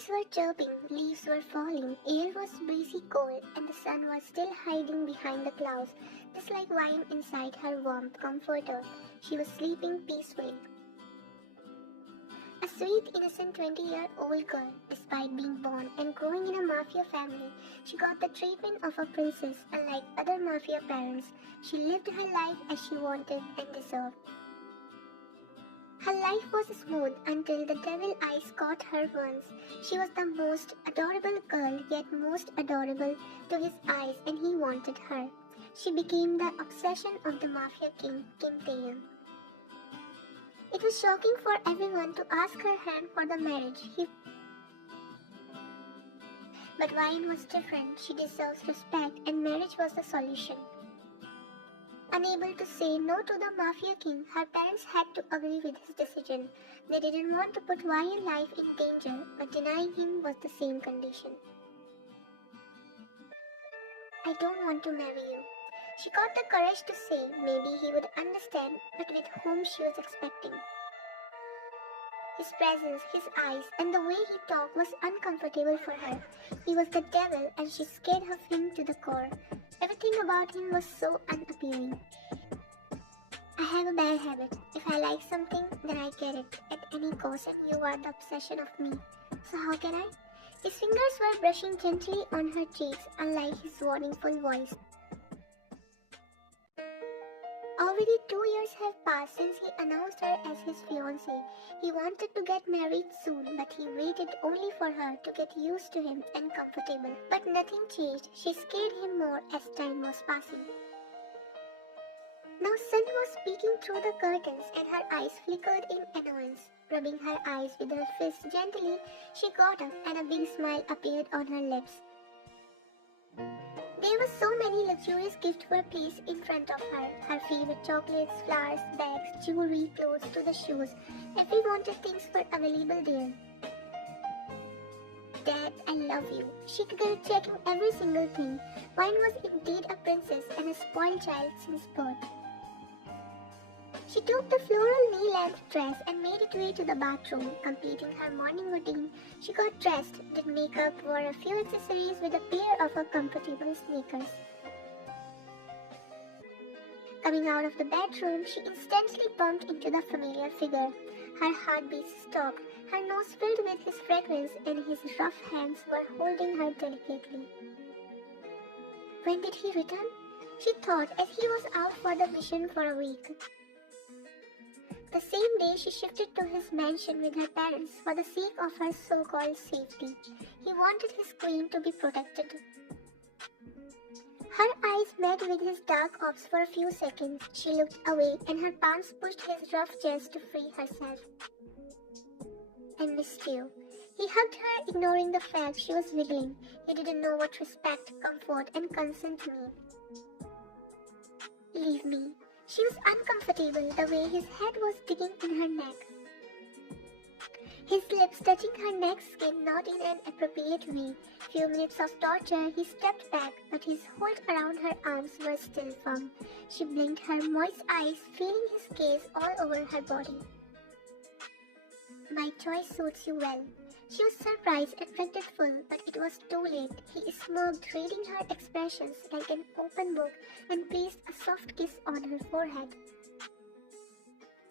Birds were chirping, leaves were falling, air was breezy cold, and the sun was still hiding behind the clouds, just like wine inside her warm comforter. She was sleeping peacefully. A sweet, innocent 20-year-old girl, despite being born and growing in a mafia family, she got the treatment of a princess. Unlike other mafia parents, she lived her life as she wanted and deserved. Her life was smooth until the devil eyes caught her once. She was the most adorable girl, yet most adorable to his eyes, and he wanted her. She became the obsession of the mafia king, K.TH. It was shocking for everyone to ask her hand for the marriage. But Ryan was different. She deserves respect, and marriage was the solution. Unable to say no to the mafia king, her parents had to agree with his decision. They didn't want to put Ryan's life in danger, but denying him was the same condition. "I don't want to marry you." She got the courage to say maybe he would understand, but with whom she was expecting. His presence, his eyes, and the way he talked was uncomfortable for her. He was the devil, and she scared of him to the core. Everything about him was so unappealing. "I have a bad habit. If I like something, then I get it at any cost, and you are the obsession of me. So how can I?" His fingers were brushing gently on her cheeks, unlike his warningful voice. Already 2 years have passed since he announced her as his fiance. He wanted to get married soon, but he waited only for her to get used to him and comfortable. But nothing changed. She scared him more as time was passing. Now sun was peeking through the curtains, and her eyes flickered in annoyance. Rubbing her eyes with her fist gently, she got up, and a big smile appeared on her lips. There were so many luxurious gifts were placed in front of her. Her favorite chocolates, flowers, bags, jewelry, clothes to the shoes. Every wanted things were available there. "Dad, I love you." She giggled, checking every single thing. Wine was indeed a princess and a spoiled child since birth. She took the floral knee-length dress and made it way to the bathroom. Completing her morning routine, she got dressed, did makeup, wore a few accessories with a pair of her comfortable sneakers. Coming out of the bedroom, she instantly bumped into the familiar figure. Her heartbeat stopped, her nose filled with his fragrance, and his rough hands were holding her delicately. When did he return? She thought as he was out for the mission for a week. The same day, she shifted to his mansion with her parents for the sake of her so-called safety. He wanted his queen to be protected. Her eyes met with his dark orbs for a few seconds. She looked away, and her palms pushed his rough chest to free herself. "I missed you." He hugged her, ignoring the fact she was wiggling. He didn't know what respect, comfort, and consent mean. "Leave me." She was uncomfortable the way his head was digging in her neck. His lips touching her neck skin, not in an appropriate way. Few minutes of torture, he stepped back, but his hold around her arms were still firm. She blinked her moist eyes, feeling his gaze all over her body. "My choice suits you well." She was surprised and regretful, but it was too late. He smirked, reading her expressions like an open book, and placed a soft kiss on her forehead.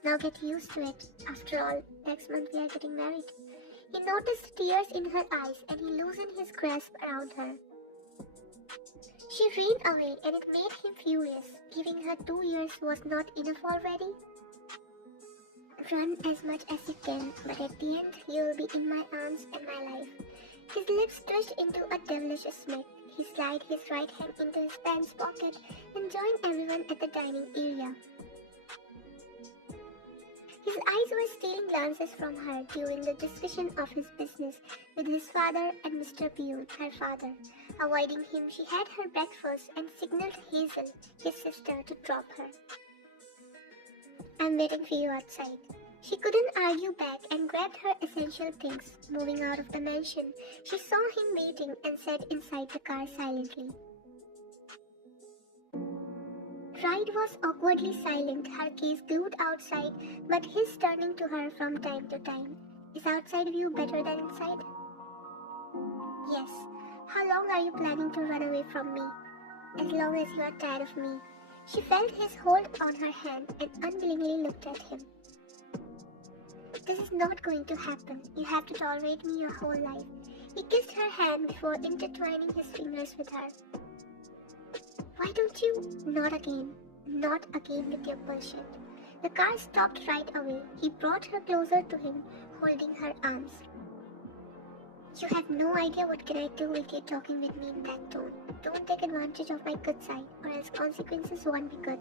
"Now get used to it. After all, next month we are getting married." He noticed tears in her eyes, and he loosened his grasp around her. She ran away, and it made him furious. Giving her 2 years was not enough already. "Run as much as you can, but at the end, you will be in my arms and my life." His lips twitched into a devilish smirk. He slid his right hand into his pants pocket and joined everyone at the dining area. His eyes were stealing glances from her during the discussion of his business with his father and Mr. Pugh, her father. Avoiding him, she had her breakfast and signaled Hazel, his sister, to drop her. "I'm waiting for you outside." She couldn't argue back and grabbed her essential things. Moving out of the mansion, she saw him waiting and sat inside the car silently. Ride was awkwardly silent, her gaze glued outside, but his turning to her from time to time. "Is outside view better than inside?" are you planning to run away from me? As long as you are tired of me. She felt his hold on her hand and unwillingly looked at him. This is not going to happen. You have to tolerate me your whole life. He kissed her hand before intertwining his fingers with her. Why don't you? Not again. Not again with your bullshit. The car stopped right away. He brought her closer to him, holding her arms. You have no idea what can I do if you're talking with me in that tone. Don't take advantage of my good side, or else consequences won't be good.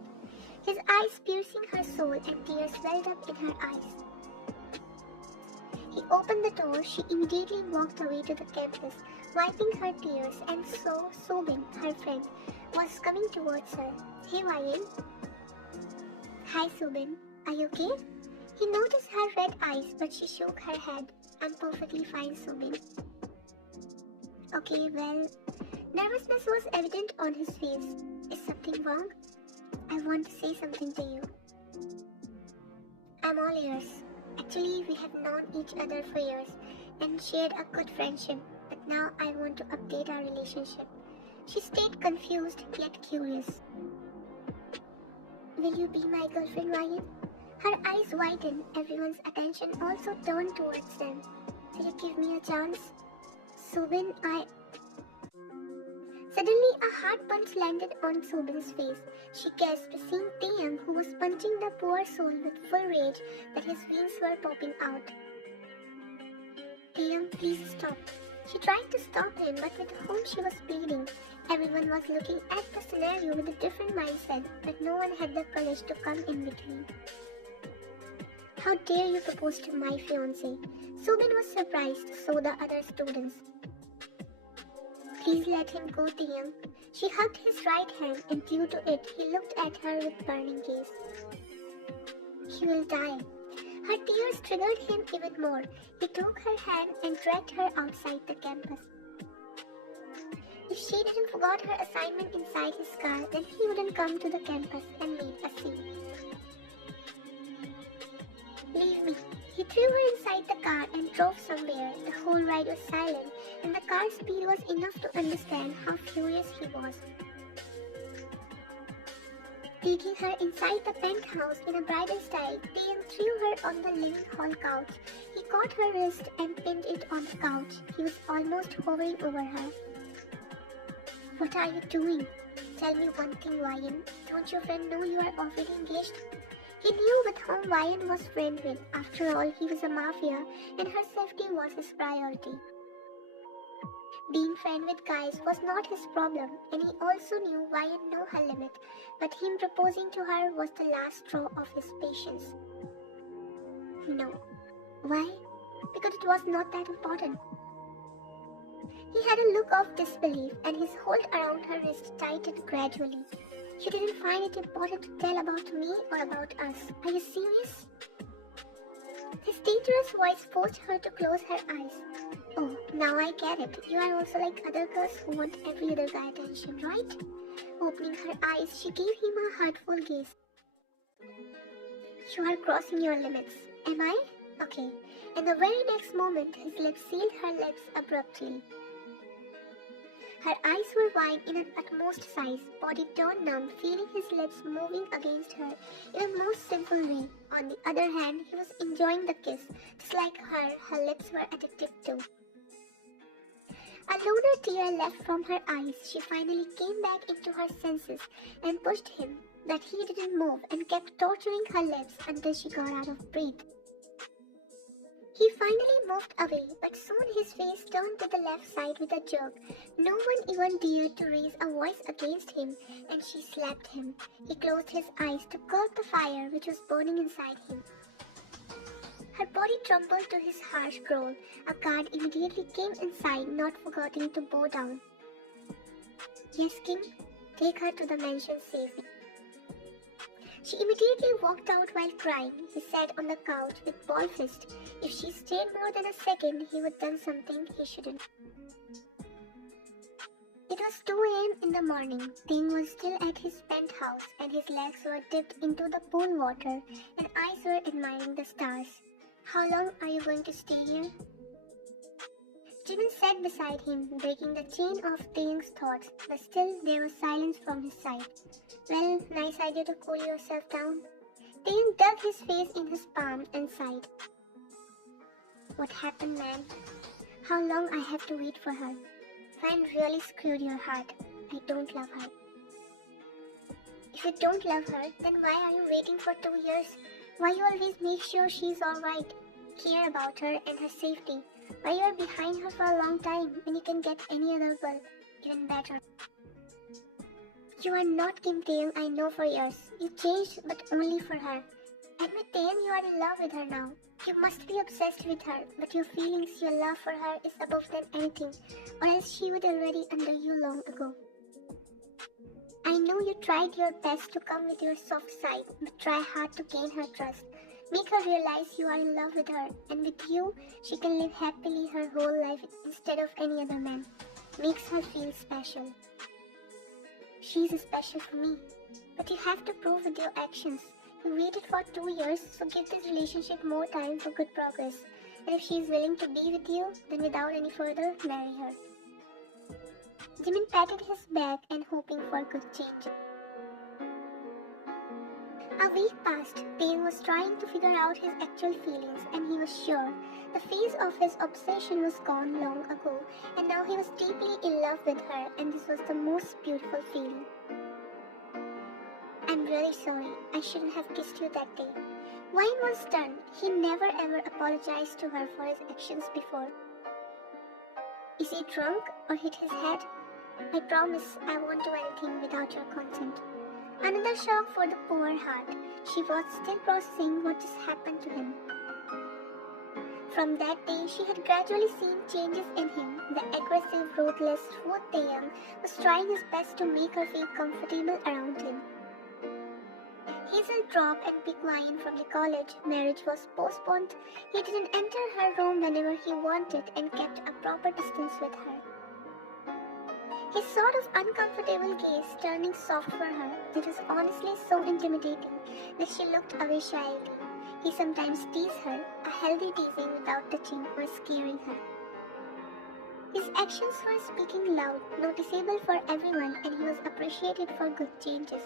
His eyes piercing her soul and tears welled up in her eyes. He opened the door. She immediately walked away to the campus, wiping her tears, and so Sobin, her friend, was coming towards her. Hey, Ryan. Hi, Sobin. Are you okay? He noticed her red eyes, but she shook her head. I'm perfectly fine, Sobin. Okay, well, nervousness was evident on his face. Is something wrong? I want to say something to you. I'm all ears. Actually, we have known each other for years and shared a good friendship, but now I want to update our relationship. She stayed confused yet curious. Will you be my girlfriend, Ryan? Her eyes widened. Everyone's attention also turned towards them. Will you give me a chance? Sobin, Suddenly, a hard punch landed on Sobin's face. She gasped, seeing Taeyang, who was punching the poor soul with full rage that his veins were popping out. Taeyang, please stop. She tried to stop him, but with whom she was pleading. Everyone was looking at the scenario with a different mindset, but no one had the courage to come in between. How dare you propose to my fiance? Sobin was surprised, so the other students. Please let him go, Taeyang. She hugged his right hand, and due to it, he looked at her with burning gaze. He will die. Her tears triggered him even more. He took her hand and dragged her outside the campus. If she didn't forget her assignment inside his car, then he wouldn't come to the campus and make a scene. Leave me. He threw her inside the car and drove somewhere. The whole ride was silent, and the car's speed was enough to understand how furious he was. Taking her inside the penthouse in a bridal style, Taeyang threw her on the living hall couch. He caught her wrist and pinned it on the couch. He was almost hovering over her. What are you doing? Tell me one thing, Ryan. Don't your friend know you are already engaged? He knew with whom Ryan was friend with. After all, he was a Mafia, and her safety was his priority. Being friend with guys was not his problem, and he also knew Ryan knew her limit, but him proposing to her was the last straw of his patience. No. Why? Because it was not that important. He had a look of disbelief, and his hold around her wrist tightened gradually. You didn't find it important to tell about me or about us. Are you serious? His dangerous voice forced her to close her eyes. Oh, now I get it. You are also like other girls who want every other guy attention, right? Opening her eyes, she gave him a hurtful gaze. You are crossing your limits. Am I? Okay. And the very next moment, his lips sealed her lips abruptly. Her eyes were wide in an utmost size, body turned numb, feeling his lips moving against her in a most simple way. On the other hand, he was enjoying the kiss. Just like her lips were addictive too. A lunar tear left from her eyes. She finally came back into her senses and pushed him, but he didn't move and kept torturing her lips until she got out of breath. He finally moved away, but soon his face turned to the left side with a jerk. No one even dared to raise a voice against him, and she slapped him. He closed his eyes to curb the fire which was burning inside him. Her body trembled to his harsh growl. A guard immediately came inside, not forgetting to bow down. Yes, King. Take her to the mansion safely. She immediately walked out while crying. He sat on the couch with ball fist. If she stayed more than a second, he would done something he shouldn't. It was 2 a.m. in the morning. Ting was still at his penthouse, and his legs were dipped into the pool water, and eyes were admiring the stars. How long are you going to stay here? Jimin sat beside him, breaking the chain of Taeyang's thoughts, but still there was silence from his side. Well, nice idea to cool yourself down. Taeyang dug his face in his palm and sighed. What happened, man? How long I have to wait for her? Fine really screwed your heart. I don't love her. If you don't love her, then why are you waiting for 2 years? Why you always make sure she's alright? Care about her and her safety. Why you are behind her for a long time when you can get any other girl, even better? You are not Kim Taeyang, I know for years. You changed, but only for her. Admit Taeyang, you are in love with her now. You must be obsessed with her, but your feelings, your love for her is above than anything, or else she would already under you long ago. I know you tried your best to come with your soft side, but try hard to gain her trust. Make her realize you are in love with her, and with you, she can live happily her whole life instead of any other man. Makes her feel special. She's special for me, but you have to prove with your actions. You waited for 2 years, so give this relationship more time for good progress. And if she is willing to be with you, then without any further, marry her. Jimin patted his back and hoping for good change. A week passed. Taeyang was trying to figure out his actual feelings, and he was sure the phase of his obsession was gone long ago, and now he was deeply in love with her, and this was the most beautiful feeling. I'm really sorry. I shouldn't have kissed you that day. Wine was done. He never ever apologized to her for his actions before. Is he drunk or hit his head? I promise I won't do anything without your consent. Another shock for the poor heart. She was still processing what just happened to him. From that day, she had gradually seen changes in him. The aggressive, ruthless, rude Taeyang was trying his best to make her feel comfortable around him. Hazel dropped and picked wine from the college. Marriage was postponed. He didn't enter her room whenever he wanted and kept a proper distance with her. His sort of uncomfortable gaze turning soft for her, it was honestly so intimidating that she looked away shyly. He sometimes teased her, a healthy teasing without touching or scaring her. His actions were speaking loud, noticeable for everyone, and he was appreciated for good changes.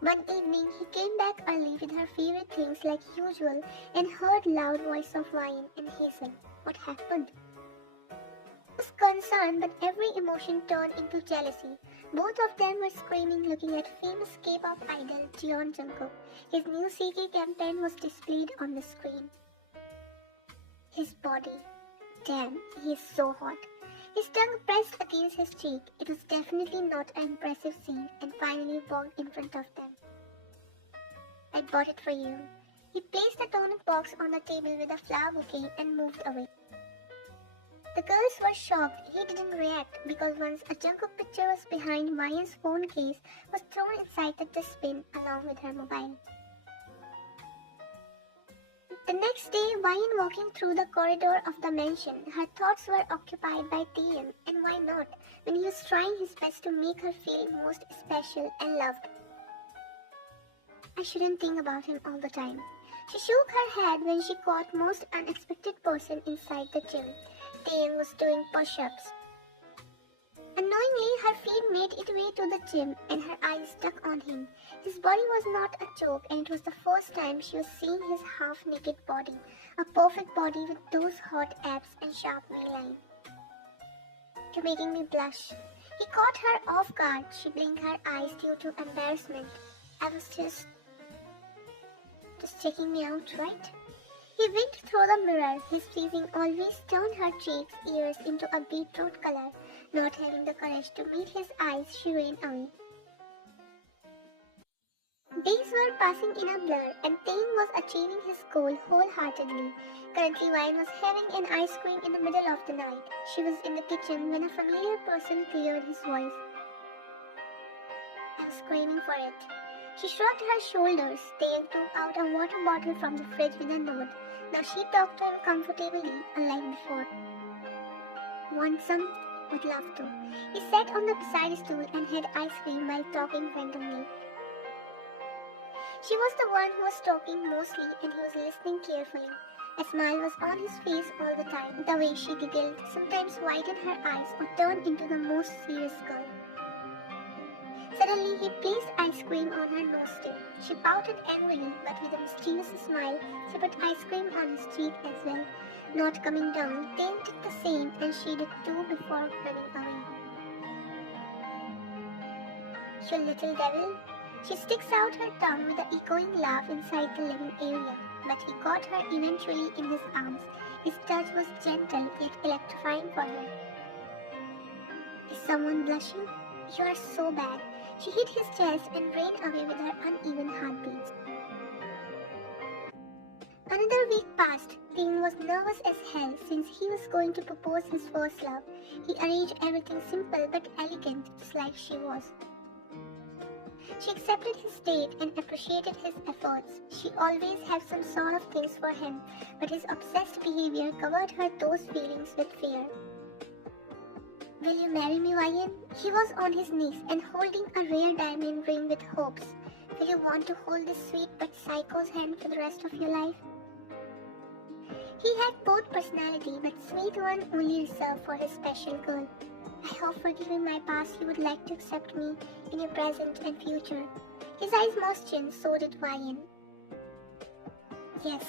One evening, he came back early with her favorite things like usual and heard loud voice of Wine and Hazel. What happened? He was concerned, but every emotion turned into jealousy. Both of them were screaming, looking at famous K-pop idol Jeon Jungkook. His new CK campaign was displayed on the screen. His body. Damn, he is so hot. His tongue pressed against his cheek. It was definitely not an impressive scene, and finally walked in front of them. I bought it for you. He placed the tonic box on the table with a flower bouquet and moved away. The girls were shocked. He didn't react because once a Jungkook picture was behind, Maya's phone case was thrown inside the dustbin along with her mobile. The next day, Wine walking through the corridor of the mansion, her thoughts were occupied by Taeyang, and why not, when he was trying his best to make her feel most special and loved. I shouldn't think about him all the time. She shook her head when she caught most unexpected person inside the gym. Taeyang was doing push-ups. Unknowingly, her feet made its way to the gym and her eyes stuck on him. His body was not a joke, and it was the first time she was seeing his half-naked body, a perfect body with those hot abs and sharp V-line. You're making me blush. He caught her off guard. She blinked her eyes due to embarrassment. I was just checking me out, right? He winked through the mirror. His pleasing always turned her cheeks, ears into a beetroot color. Not having the courage to meet his eyes, she ran away. Days were passing in a blur, and Taeyang was achieving his goal wholeheartedly. Currently, Wine was having an ice cream in the middle of the night. She was in the kitchen when a familiar person cleared his voice. I was screaming for it. She shrugged her shoulders. Taeyang took out a water bottle from the fridge with a note. Now she talked to him comfortably, unlike before. Want some? Would love to. He sat on the side stool and had ice cream while talking randomly. She was the one who was talking mostly, and he was listening carefully. A smile was on his face all the time. The way she giggled, sometimes widened her eyes or turned into the most serious girl. Suddenly, he placed ice cream on her nose tip. She pouted angrily, but with a mischievous smile, she put ice cream on his cheek as well. Not coming down, Tame did the same, and she did too before running away. "You little devil!" She sticks out her tongue with an echoing laugh inside the living area, but he caught her eventually in his arms. His touch was gentle yet electrifying for her. "Is someone blushing? You are so bad." She hit his chest and ran away with her uneven heartbeats. Another week passed. Dean was nervous as hell since he was going to propose his first love. He arranged everything simple but elegant, just like she was. She accepted his date and appreciated his efforts. She always had some sort of things for him, but his obsessed behavior covered her those feelings with fear. "Will you marry me, Ryan?" He was on his knees and holding a rare diamond ring with hopes. "Will you want to hold this sweet but psycho's hand for the rest of your life?" He had both personality, but sweet one only reserved for his special girl. "I hope, forgiving my past, you would like to accept me in your present and future." His eyes moistened, so did Ryan. "Yes."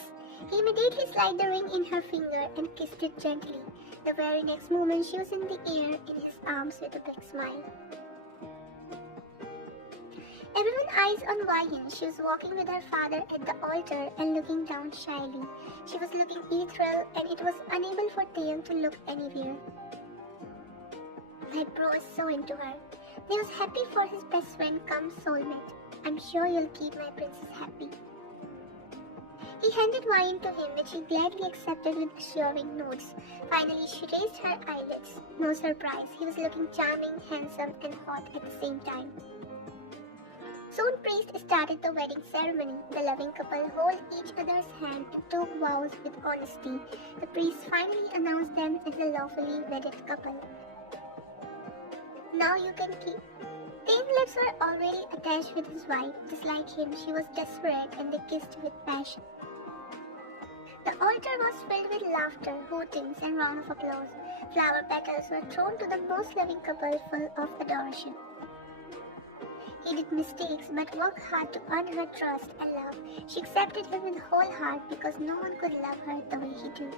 He immediately slid the ring in her finger and kissed it gently. The very next moment, she was in the air in his arms with a big smile. Everyone's eyes on Ryan. She was walking with her father at the altar and looking down shyly. She was looking ethereal, and it was unable for Taeyang to look anywhere. My bro is so into her. He was happy for his best friend come soulmate. "I'm sure you'll keep my princess happy." He handed wine to him, which he gladly accepted with assuring nods. Finally, she raised her eyelids. No surprise, he was looking charming, handsome, and hot at the same time. Soon priest started the wedding ceremony. The loving couple held each other's hand and took vows with honesty. The priest finally announced them as a lawfully wedded couple. "Now you can keep." Tame's lips were already attached with his wife. Just like him, she was desperate, and they kissed with passion. The altar was filled with laughter, hootings, and round of applause. Flower petals were thrown to the most loving couple full of adoration. He did mistakes but worked hard to earn her trust and love. She accepted him with whole heart because no one could love her the way he did.